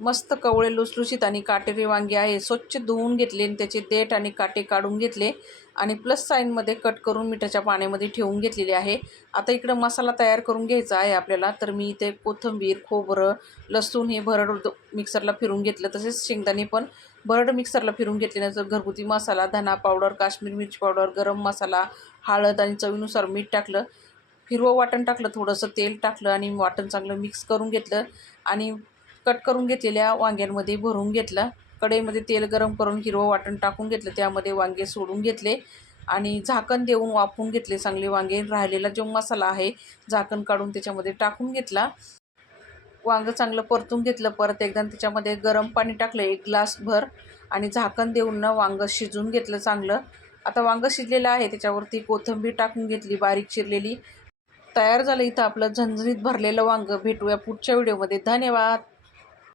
मस्त कवळे लुसलुशीत आणि काटेरी वांगे आहे. स्वच्छ धुवून घेतले आणि त्याचे देठ आणि काटे काढून घेतले आणि प्लस साईनमध्ये कट करून मिठाच्या पाण्यामध्ये ठेवून घेतलेले आहे. आता इकडं मसाला तयार करून घ्यायचा आहे आपल्याला. तर मी इथे कोथिंबीर, खोबरं, लसूण हे भरड मिक्सरला फिरून घेतलं. तसेच शेंगदाणे पण भरड मिक्सरला फिरून घेतल्यानंतर घरगुती मसाला, धना पावडर, काश्मीर मिरची पावडर, गरम मसाला, हळद आणि चवीनुसार मीठ टाकलं. हिरवं वाटण टाकलं, थोडंसं तेल टाकलं आणि वाटण चांगलं मिक्स करून घेतलं आणि कट करून घेतलेल्या वांग्यांमध्ये भरून घेतलं. कढईमध्ये तेल गरम करून हिरवं वाटण टाकून घेतलं. त्यामध्ये वांगे सोडून घेतले आणि झाकण देऊन वाफवून घेतले चांगले वांगे. राहिलेला जो मसाला आहे झाकण काढून त्याच्यामध्ये टाकून घेतला. वांगं चांगलं परतून घेतलं. परत एकदा त्याच्यामध्ये गरम पाणी टाकलं 1 ग्लासभर आणि झाकण देऊन वांगं शिजवून घेतलं चांगलं. आता वांगं शिजलेलं आहे, त्याच्यावरती कोथिंबीर टाकून घेतली बारीक चिरलेली. तयार झालं इथं आपलं झणझणीत भरलेलं वांगं. भेटूया पुढच्या व्हिडिओमध्ये. धन्यवाद.